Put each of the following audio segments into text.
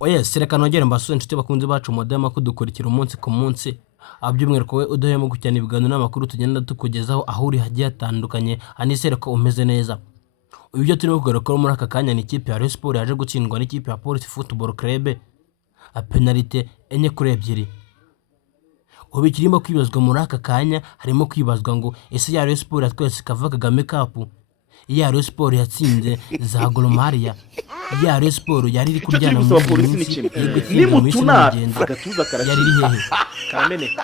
Oya sereka nongere mbasure inshuti bakunze bacu modema kudukurikira umunsi ku munsi abyumwereko we udahemo gucyana ibiganiro n'amakuru tugenda tukugezaho aho uri hagiye atandukanye anisere ko umeze neza. Uyu byo turimo kugaruka muri aka kanya ni ikipe ya Rayon Sports yaje gutsindwa n'ikipe ya Police Football Club a penalty enye kuri ebyiri. Ubu kirimo kwibazwa muri aka kanya harimo kwibazwa ngo ese ya Rayon Sports yatwese Kava Kagame Cup ya Rayon Sports yatsinze za Gor Mahia ya Rayon Sports yari iri kuryana mu minsi ni mutuna agatuza yari iri hehe kameneka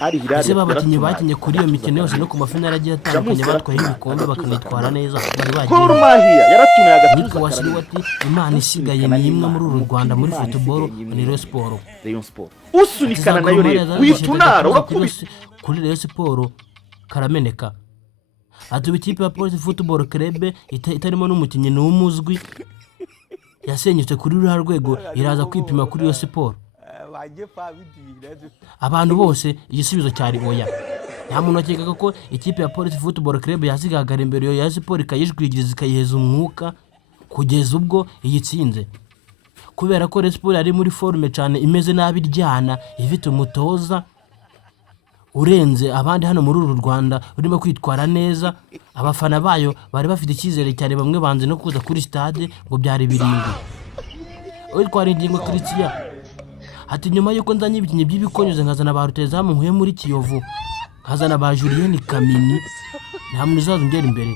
hari Hilal ese babakinye bakinye kuri iyo mikino yose no ku mafinali agiye atandukanye batwaye ibikombe bakanitwara neza bari bagiye Gor Mahia yaratunaye agatuza wasiri wati Imana isigaye ni imwe muri uru Rwanda muri football ni Rayon Sports usunikana nayo rero uyitunara urakubise kuri Rayon Sports karameneka atuba ikipe ya Police Football Club itarimo n'umukinnyi n'umuzwi yasenyutse kuri ruha rwego iraza kwipima kuri Rayon Sports. Abantu bose igisubizo cyari oya. Nta muntu akeka ko ikipe ya Police Football Club yazigagara imbere yo Rayon Sports ikayijwigiriza ikayiheza umwuka kugeza ubwo iyitsinze. Kubera ko Rayon Sports ari muri forme cyane imeze nabi ryana ifite umutoza urenze abandi hano muri uru Rwanda urimo kwitwara neza. Abafana bayo bari bafite icyizere cyane bamwe banze no kuza kuri stade ngo byari birindwi. Witwara ingingo Christian ati nyuma yuko nzanye ibikinyi by'ibikonyuze nkazana ba Rutezamu nkuye muri Kiyovu nkazana ba Julien Kamini nta muntu uzazongera imbere.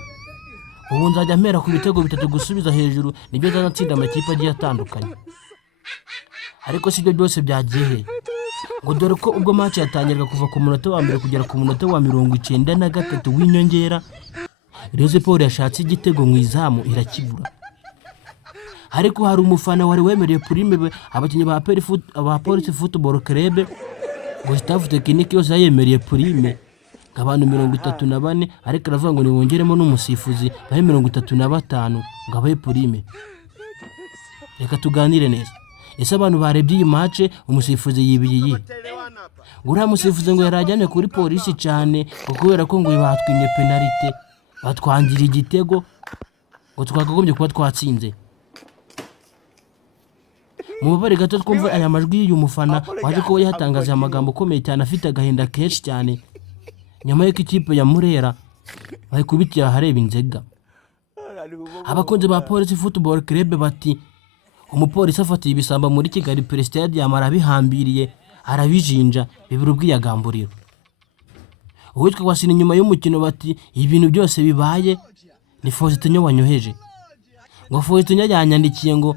Ubu nzajya mpera ku bitego bitatu gusubiza hejuru nibyo zanatsinda amakipe agiye atandukanye. Ariko sibyo byose byagiye ngo dore ko ubwo match yatangiraga kuva ku munota wa mbere kugera ku munota wa 93 w'inyongera Rayon Sports yashatse igitego mu izamu irakibura. Ariko hari umufana wari wemereye prime abakinyi ba Police Football Club ngo staff technique yose yayemereye prime abantu 34 ariko aravuga ngo niwongeremo n'umusifuzi bari 35 ngo abaye prime. Reka tuganire neza. Ese abantu barebye iyi match umusifuzi yibiye ngura musifuzi ngo yarajyane kuri polisi cyane kubera ko ngo batwinye penalty batwangira igitego ngo twakagombye kuba twatsinze. Mu bare gato twumva aya majwi y'uyu mufana waje ko yatangaje amagambo komeye cyane afite agahinda kenshi cyane nyuma y'iko ikipe ya Murera bayikubitiye hareba inzega. Abakunze ba Police Football Club bati umupolisi afatiye ibisamba muri Kigali President yamara bihambiriye arabijinja bibiri ubwiyagamburiro. Uwitwa Wasini nyuma y'umukino bati ibintu byose bibaye ni Faustinho wanyoheje ngo Faustinho yanyandikiye ngo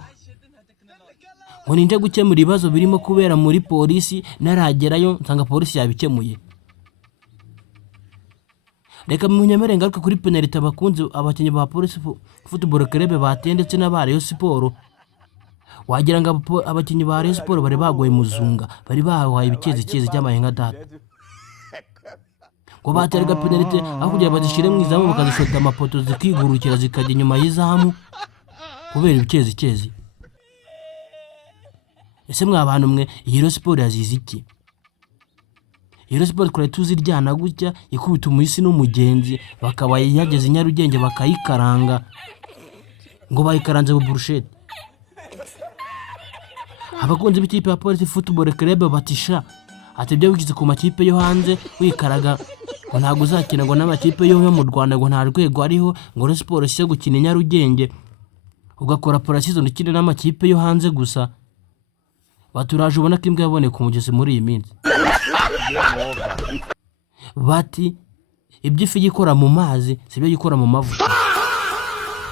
ninje gukemura ibibazo birimo kubera muri polisi naragerayo nsanga polisi yabikemuye. Reka munyemere ngaruka kuri penalty abakunze abakinyi ba Police Football Club bateye ndetse n'aba Rayon Sports. Wagira ngo abakinyi ba Rayon Sports bari bagoye muzunga bari bahaye ibikezi cy'amahenga data ngo baterega penalty aho kugira bazishire mu izamu bakazishota amapoto zikigurukira zikajya inyuma y'izamu kubera ibikezi. Ese mwa abantu mwe iyi Rayon Sports yazize iki? Rayon Sports kure tuziryana gutya ikubita umuyisi n'umugenzi bakaba yageze Nyarugenge bakayikaranga ngo bayikaranze mu brushette. Abakunzi b'ikipe ya Police Football Club batisha ati byo bigize ku makipe yo hanze wikaraga ngo ntago uzakina ngo n'amakipe yo mu Rwanda ngo nta rwego ariho ngo Rayon Sports cyo gukina Nyarugenge ugakora precision ukine n'amakipe yo hanze gusa. Baturaje ubona ko imbwa yabone ku mugezi muri iyi minsi. Bati ibyifi gikora mu mazi sibyo gikora mu mavuta.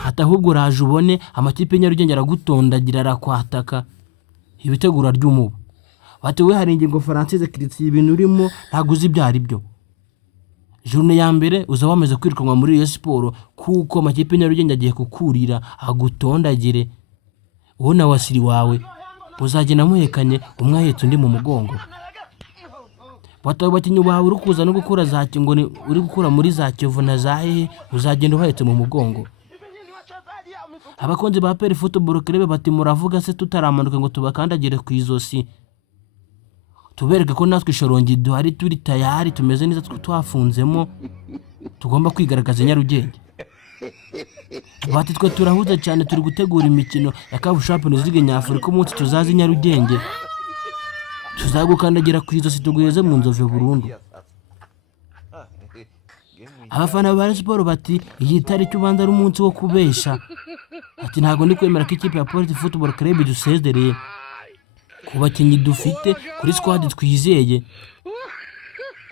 Atahubwo uraje ubone amakipe Nyarugenge aragutondagira arakwataka ibitegura ry'umubu. Bati we hari ingingo Francis Christian ibintu urimo ntaguzi byari byo. Journée ya mbere uza wameze kwirukanwa muri Rayon Sports kuko amakipe Nyarugenge agiye kukurira agutondagire. Ubona Wasiri wawe uzagenda muhekanye umwahetse undi mu mugongo. Batawe bakinyi bawe uri kuza no gukura za kingo uri gukura muri za Kiyovu na za hehe uzagenda uhetse mu mugongo. Abakunzi ba Police Football Club bati muravuga se tutaramanuka ngo tubakandagire ku izosi tubereke ko natwe ishorongi duhari turi tayari tumeze neza twafunzemo tugomba kwigaragaza Nyarugenge. bati twe turahuze cyane, turi gutegura imikino ya CAF Champions League nyafurika, umunsi tuzaza i Nyarugenge tuzagukandagira ku izosi tuguheze mu nzove burundu. Abafana ba Rayon Sports bati iyi tariki ubanza ari umunsi wo kubesha, ati ntabwo ndi kwemera ko ikipe ya Police Football Club idusezereye ku bakinnyi dufite kuri squad twizeye,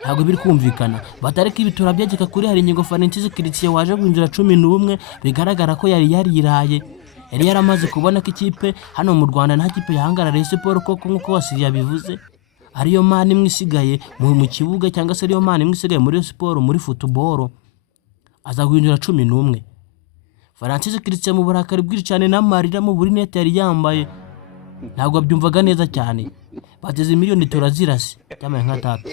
ntabwo biri kumvikana. Batareka ibi turabyegeka kuri hari ingingo Francis Christian waje kwinjira 11 bigaragara ko yari yariraye, yari yaramaze kubona ko ikipe hano mu Rwanda nta kipe yahangara Rayon Sports koko nk'uko Wasiri yabivuze, ariyo mani imwe isigaye mu kibuga cyangwa se ariyo mani imwe isigaye muri Rayon Sports muri football, aza kwinjira 11. Francis Christian mu burakari bwinshi cyane n'amarira mu buri net yari yambaye, ntabwo abyumvaga neza cyane. Bateze miliyoni turazirase cyamaye nka tatu,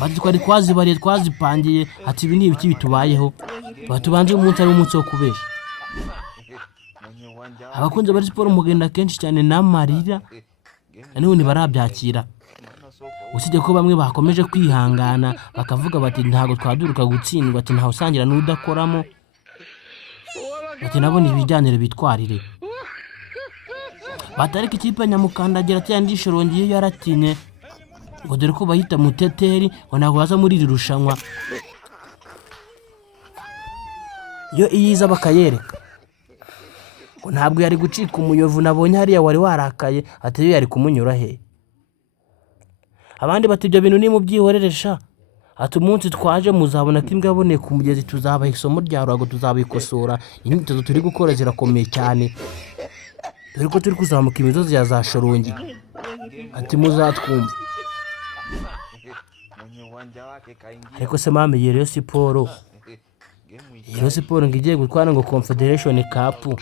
bati twari kwazibariye twazipangiye, ati ibi ni ibiki bitubayeho, batubanje umunsi ari umunsi wo kubesha. Abakunze bari Sport mugenda kenshi cyane n'amarira n'ubundi barabyakira, usibye ko bamwe bakomeje kwihangana bakavuga bati ntabwo twaduruka gutsindwa, ati ntaho usangira n'udakoramo, ati nabone ibijyanire bitwarire. Batareka ikipe nyamukandagira ati yandi Shyorongi yaratinye ngo dore ko bahita Muteteri ngo ntabwo baza muri iri rushanwa, yo iyiza bakayereka ngo ntabwo yari gucika umuyovu, nabonye hariya wari warakaye, ati yo yari kumunyura he. Abandi bati ibyo bintu ni mu byihoreresha, ati umunsi twaje muzabona ko imbwa yaboneye ku mugezi, tuzabaha isomo rya ruhago, tuzabikosora, imyitozo turi gukora zirakomeye cyane, dore ko turi kuzamuka imisozi ya za Shyorongi, ati muzatwumva. Ariko se mame Rayon Sports ngo igiye gutwara ngo Confederation Cup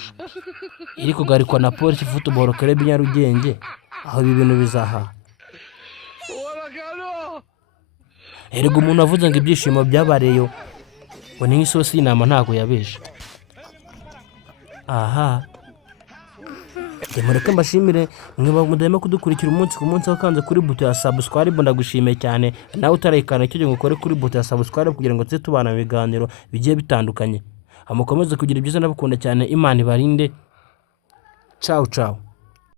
iri kugarikwa na Police Football Club Nyarugenge, aho ibi bintu bizaha. Erega umuntu avuze ngo ibyishimo byabareyo ngo ni nk'isosi y'inama ntabwo yabesha. Aha mureke mbashimire mwe mudahema kudukurikira umunsi ku munsi, wakanze kuri buto ya subscribe, ndagushimiye cyane. Nawe utarayikana icyo ngo ukore kuri buto ya subscribe kugira ngo tuze tubana mu biganiro bigiye bitandukanye. Amukomeze kugira ibyiza, ndabakunda cyane, Imana ibarinde. Ciao ciao.